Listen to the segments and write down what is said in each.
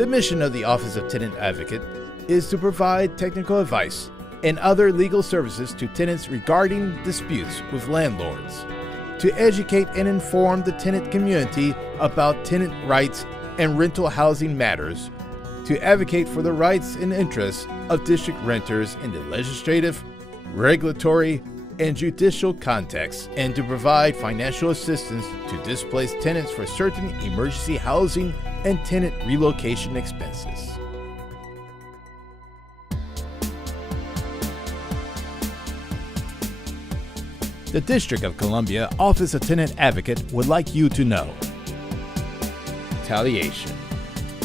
The mission of the Office of Tenant Advocate is to provide technical advice and other legal services to tenants regarding disputes with landlords, to educate and inform the tenant community about tenant rights and rental housing matters, to advocate for the rights and interests of district renters in the legislative, regulatory, and judicial contexts, and to provide financial assistance to displaced tenants for certain emergency housing and tenant relocation expenses. The District of Columbia Office of Tenant Advocate would like you to know: retaliation.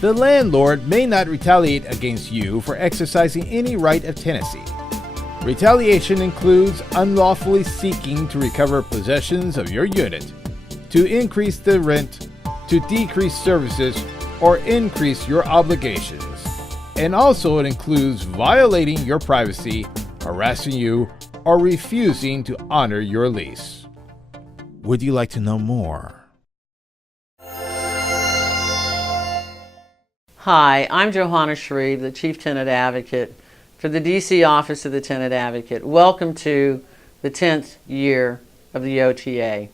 The landlord may not retaliate against you for exercising any right of tenancy. Retaliation includes unlawfully seeking to recover possessions of your unit, to increase the rent, to decrease services, or increase your obligations. And also it includes violating your privacy, harassing you, or refusing to honor your lease. Would you like to know more? Hi, I'm Johanna Shreve, the Chief Tenant Advocate for the DC Office of the Tenant Advocate. Welcome to the 10th year of the OTA.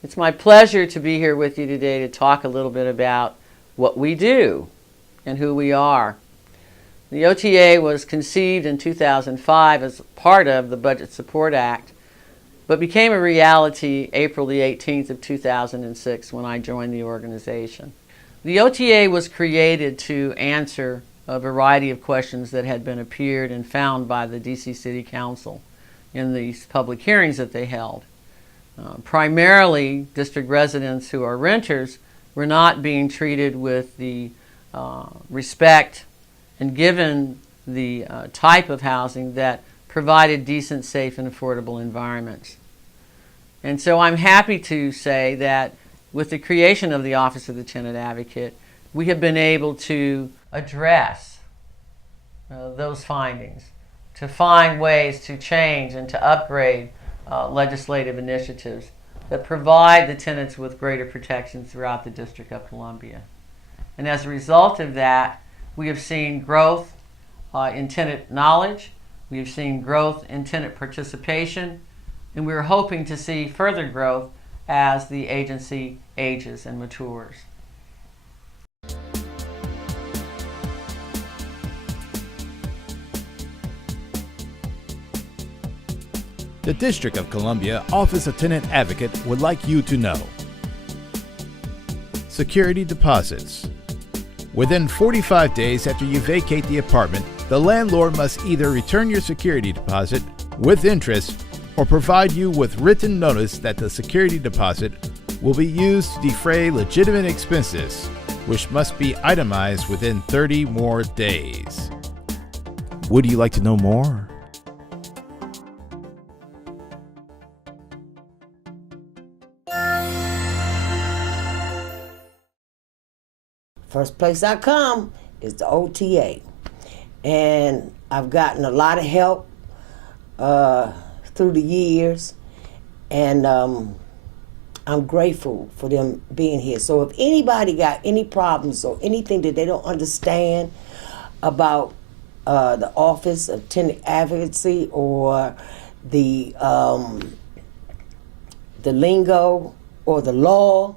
It's my pleasure to be here with you today to talk a little bit about what we do and who we are. The OTA was conceived in 2005 as part of the Budget Support Act, but became a reality April the 18th of 2006 when I joined the organization. The OTA was created to answer a variety of questions that had been appeared and found by the DC City Council in these public hearings that they held. Primarily, district residents who are renters were not being treated with the respect and given the type of housing that provided decent, safe, and affordable environments. And so I'm happy to say that with the creation of the Office of the Tenant Advocate, we have been able to address those findings, to find ways to change and to upgrade legislative initiatives that provide the tenants with greater protections throughout the District of Columbia. And as a result of that, we have seen growth in tenant knowledge, we have seen growth in tenant participation, and we're hoping to see further growth as the agency ages and matures. The District of Columbia Office of Tenant Advocate would like you to know: security deposits. Within 45 days after you vacate the apartment, the landlord must either return your security deposit with interest or provide you with written notice that the security deposit will be used to defray legitimate expenses, which must be itemized within 30 more days. Would you like to know more? First place I come is the OTA, and I've gotten a lot of help through the years, and I'm grateful for them being here. So if anybody got any problems or anything that they don't understand about the Office of Tenant Advocacy or the lingo or the law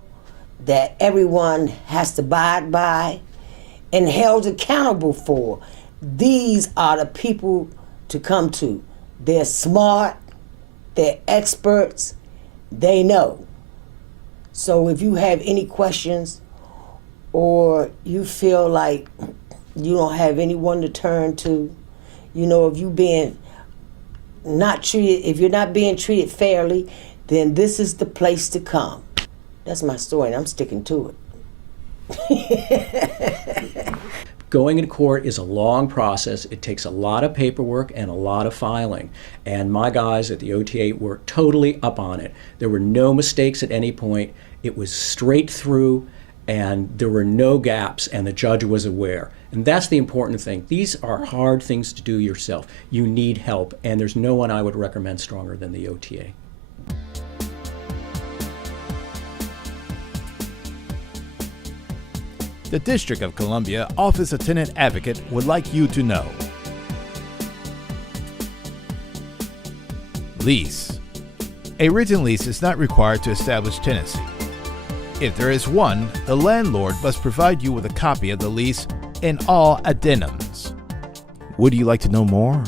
that everyone has to abide by and held accountable for, these are the people to come to. They're smart, they're experts, they know. So if you have any questions or you feel like you don't have anyone to turn to, you know, if you're not being treated fairly, then this is the place to come. That's my story, and I'm sticking to it. Going in court is a long process. It takes a lot of paperwork and a lot of filing. And my guys at the OTA were totally up on it. There were no mistakes at any point. It was straight through, and there were no gaps, and the judge was aware. And that's the important thing. These are hard things to do yourself. You need help, and there's no one I would recommend stronger than the OTA. The District of Columbia Office of Tenant Advocate would like you to know. Lease. A written lease is not required to establish tenancy. If there is one, the landlord must provide you with a copy of the lease and all addendums. Would you like to know more?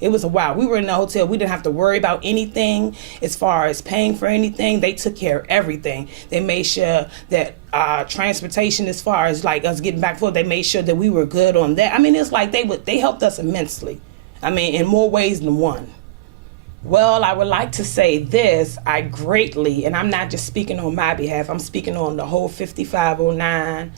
It was a wow. We were in the hotel. We didn't have to worry about anything as far as paying for anything. They took care of everything. They made sure that transportation, as far as like us getting back and forth, they made sure that we were good on that. I mean, it's like they helped us immensely. I mean, in more ways than one. Well, I would like to say this. I greatly, and I'm not just speaking on my behalf, I'm speaking on the whole 5509,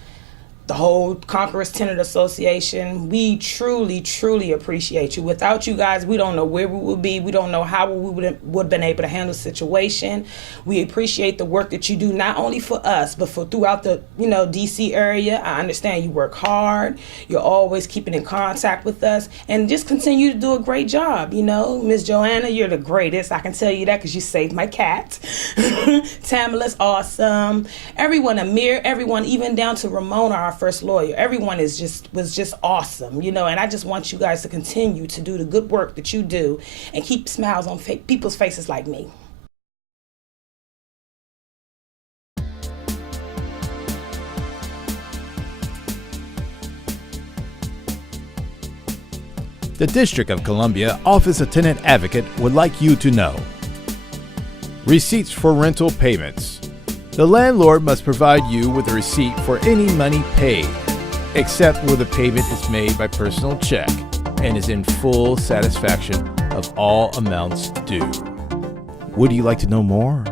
the whole Conquerors Tenant Association. We truly, truly appreciate you. Without you guys, we don't know where we would be. We don't know how we would have been able to handle the situation. We appreciate the work that you do, not only for us, but for throughout the, DC area. I understand you work hard. You're always keeping in contact with us, and just continue to do a great job. Miss Joanna, you're the greatest. I can tell you that because you saved my cat. Tamala's awesome. Everyone, Amir, everyone, even down to Ramona, our first lawyer. Everyone was just awesome, and I just want you guys to continue to do the good work that you do and keep smiles on people's faces like me. The District of Columbia Office of Tenant Advocate would like you to know. Receipts for rental payments. The landlord must provide you with a receipt for any money paid, except where the payment is made by personal check and is in full satisfaction of all amounts due. Would you like to know more?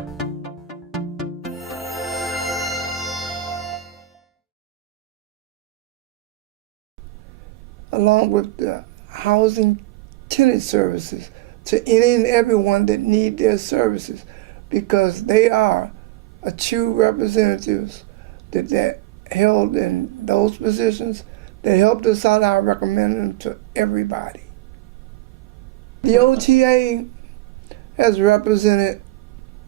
Along with the housing tenant services to any and everyone that need their services, because they are a true representatives that held in those positions. They helped us out. I recommend them to everybody. The OTA has represented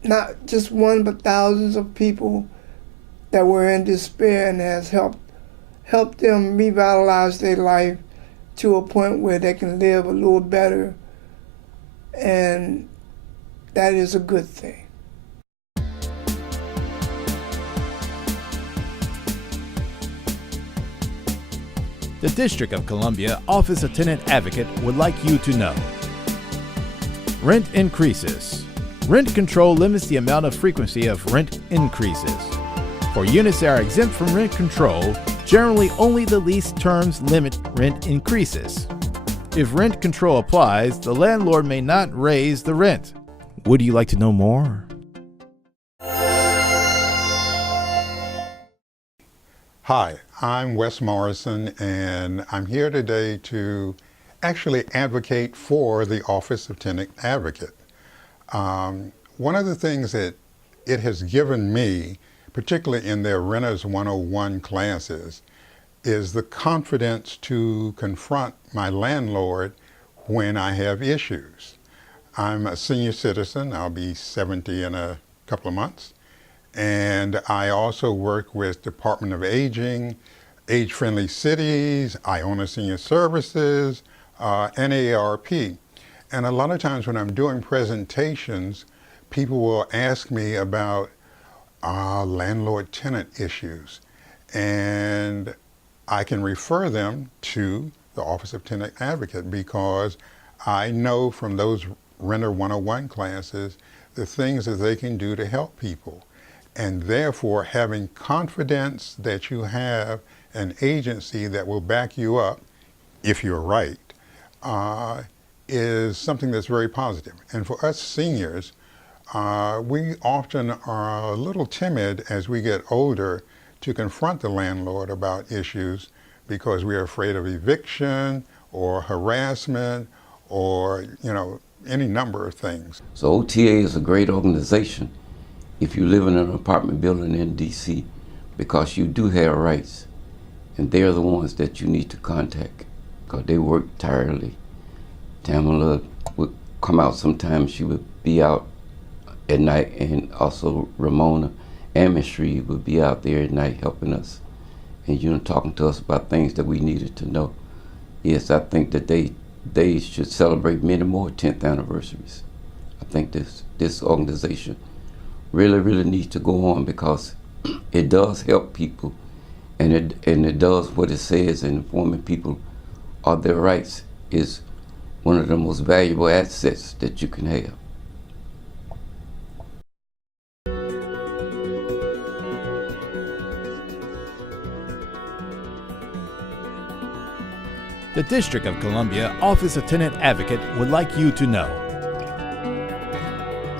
not just one but thousands of people that were in despair, and has helped them revitalize their life to a point where they can live a little better, and that is a good thing. The District of Columbia Office of Tenant Advocate would like you to know. Rent increases. Rent control limits the amount of frequency of rent increases. For units that are exempt from rent control, generally only the lease terms limit rent increases. If rent control applies, the landlord may not raise the rent. Would you like to know more? Hi, I'm Wes Morrison, and I'm here today to actually advocate for the Office of Tenant Advocate. One of the things that it has given me, particularly in their Renters 101 classes, is the confidence to confront my landlord when I have issues. I'm a senior citizen. I'll be 70 in a couple of months. And I also work with Department of Aging, Age-Friendly Cities, Iona Senior Services, and AARP. And a lot of times when I'm doing presentations, people will ask me about landlord-tenant issues. And I can refer them to the Office of Tenant Advocate, because I know from those Renter 101 classes the things that they can do to help people. And therefore, having confidence that you have an agency that will back you up, if you're right, is something that's very positive. And for us seniors, we often are a little timid as we get older to confront the landlord about issues, because we're afraid of eviction or harassment or, any number of things. So OTA is a great organization if you live in an apartment building in DC, because you do have rights, and they're the ones that you need to contact, because they work tirelessly. Tamala, would come out sometimes. She would be out at night, and also Ramona and Miss Shreve would be out there at night helping us and talking to us about things that we needed to know. Yes, I think that they should celebrate many more 10th anniversaries. I think this organization really needs to go on, because it does help people, and it does what it says, and informing people of their rights is one of the most valuable assets that you can have. The District of Columbia Office of Tenant Advocate would like you to know.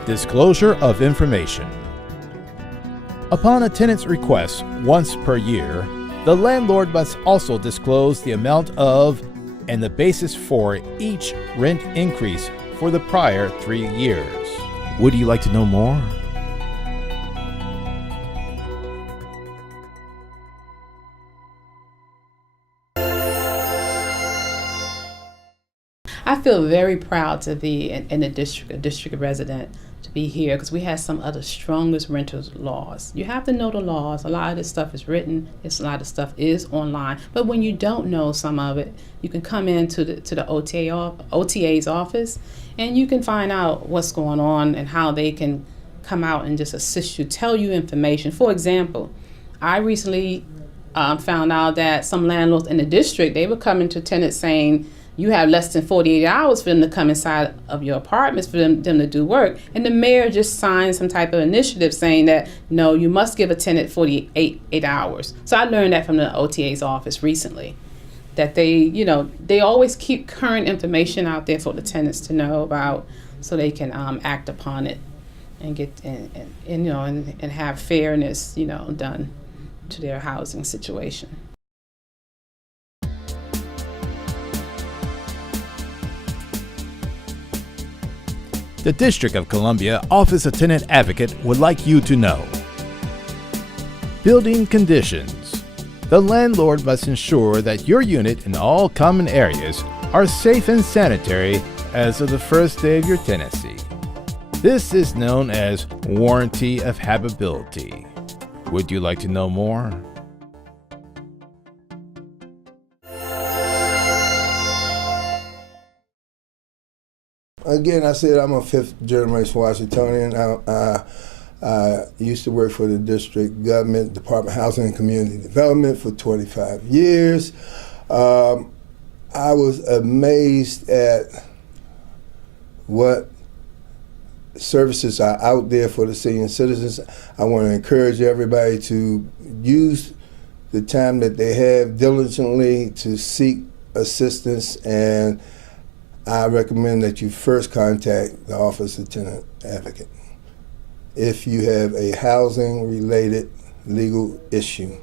Disclosure of information. Upon a tenant's request once per year, the landlord must also disclose the amount of and the basis for each rent increase for the prior 3 years. Would you like to know more? I feel very proud to be in the district, a district resident, to be here, because we have some of the strongest renters laws. You have to know the laws. A lot of this stuff is written. A lot of stuff is online. But when you don't know some of it, you can come into the OTA's office, and you can find out what's going on and how they can come out and just assist you, tell you information. For example, I recently found out that some landlords in the district, they were coming to tenants saying, you have less than 48 hours for them to come inside of your apartments for them to do work. And the mayor just signed some type of initiative saying that, no, you must give a tenant 48 hours. So I learned that from the OTA's office recently, that they always keep current information out there for the tenants to know about, so they can act upon it and get and have fairness done to their housing situation. The District of Columbia Office of Tenant Advocate would like you to know. Building conditions. The landlord must ensure that your unit and all common areas are safe and sanitary as of the first day of your tenancy. This is known as warranty of habitability. Would you like to know more? Again, I said I'm a fifth-generation Washingtonian. I used to work for the district government, Department of Housing and Community Development for 25 years. I was amazed at what services are out there for the senior citizens. I want to encourage everybody to use the time that they have diligently to seek assistance, and I recommend that you first contact the Office of Tenant Advocate if you have a housing-related legal issue,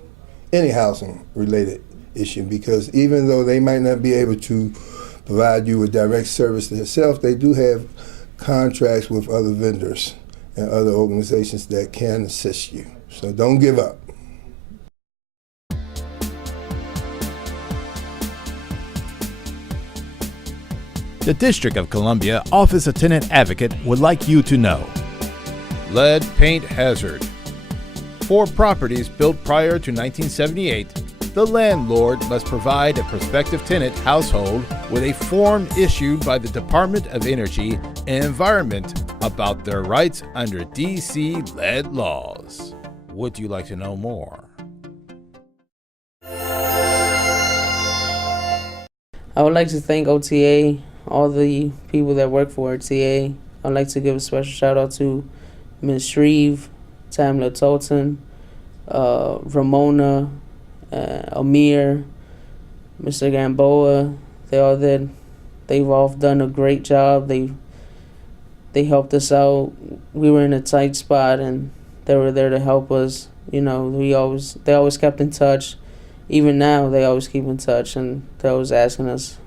any housing-related issue, because even though they might not be able to provide you with direct service themselves, they do have contracts with other vendors and other organizations that can assist you. So don't give up. The District of Columbia Office of Tenant Advocate would like you to know. Lead paint hazard. For properties built prior to 1978, the landlord must provide a prospective tenant household with a form issued by the Department of Energy and Environment about their rights under DC lead laws. Would you like to know more? I would like to thank OTA, all the people that work for OTA. I'd like to give a special shout out to Ms. Shreve, Tamla Tolton, Ramona, Amir, Mr. Gamboa. They've all done a great job. They helped us out. We were in a tight spot, and they were there to help us. They always kept in touch. Even now, they always keep in touch, and they're always asking us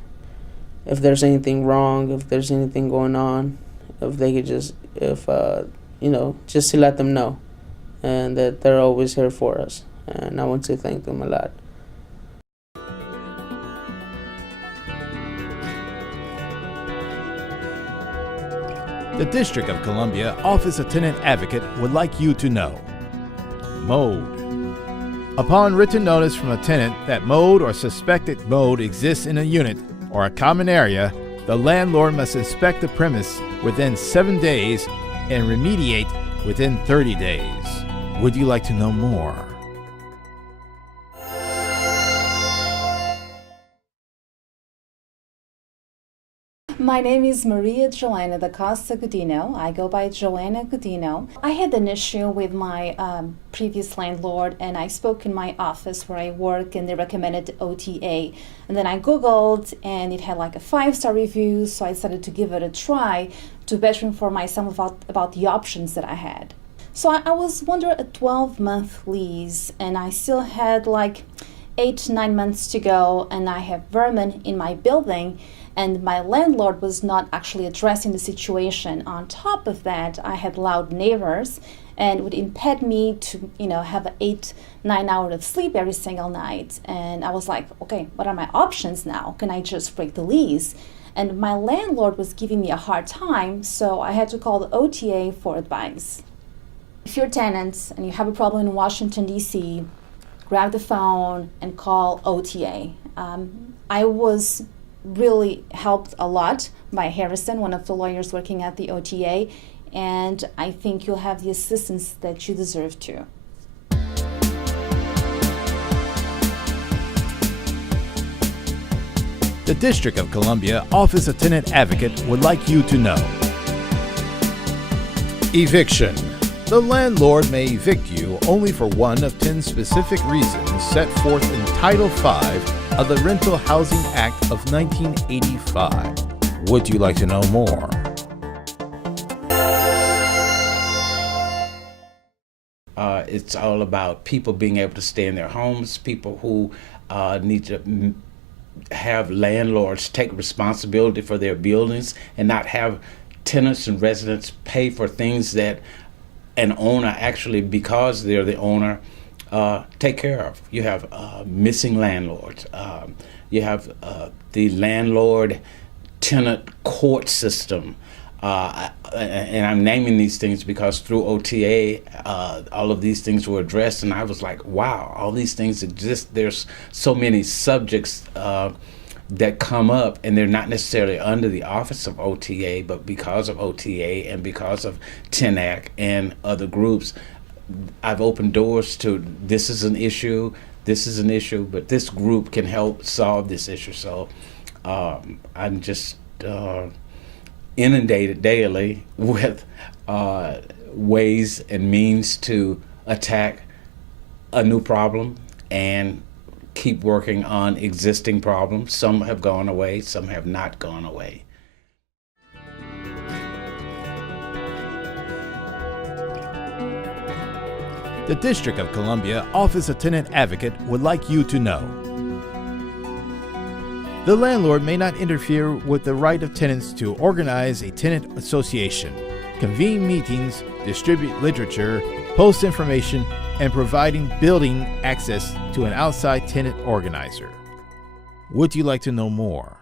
if there's anything wrong, if there's anything going on, if they could just to let them know, and that they're always here for us. And I want to thank them a lot. The District of Columbia Office of Tenant Advocate would like you to know. Mold. Upon written notice from a tenant that mold or suspected mold exists in a unit or a common area, the landlord must inspect the premise within 7 days and remediate within 30 days. Would you like to know more? My name is Maria Joanna da Costa Godino. I go by Joanna Godino. I had an issue with my previous landlord, and I spoke in my office where I work, and they recommended OTA. And then I Googled, and it had like a 5-star review, so I decided to give it a try to better inform myself about the options that I had. So I was under a 12-month lease, and I still had like 8 to 9 months to go, and I have vermin in my building, and my landlord was not actually addressing the situation. On top of that, I had loud neighbors, and it would impede me to, have an 8-9 hours of sleep every single night. And I was like, okay, what are my options now? Can I just break the lease? And my landlord was giving me a hard time, so I had to call the OTA for advice. If you're tenants and you have a problem in Washington, D.C., grab the phone and call OTA. I was really helped a lot by Harrison, one of the lawyers working at the OTA, and I think you'll have the assistance that you deserve to. The District of Columbia Office of Tenant Advocate would like you to know. Eviction. The landlord may evict you only for one of 10 specific reasons set forth in Title V of the Rental Housing Act of 1985. Would you like to know more? It's all about people being able to stay in their homes, people who need to have landlords take responsibility for their buildings and not have tenants and residents pay for things that an owner actually, because they're the owner, take care of. You have missing landlords. You have the landlord-tenant court system. And I'm naming these things because through OTA, all of these things were addressed, and I was like, wow, all these things exist. There's so many subjects that come up, and they're not necessarily under the office of OTA, but because of OTA and because of Tenant and other groups, I've opened doors to this is an issue, but this group can help solve this issue. So I'm just inundated daily with ways and means to attack a new problem and keep working on existing problems. Some have gone away, some have not gone away. The District of Columbia Office of Tenant Advocate would like you to know. The landlord may not interfere with the right of tenants to organize a tenant association, convene meetings, distribute literature, post information, and providing building access to an outside tenant organizer. Would you like to know more?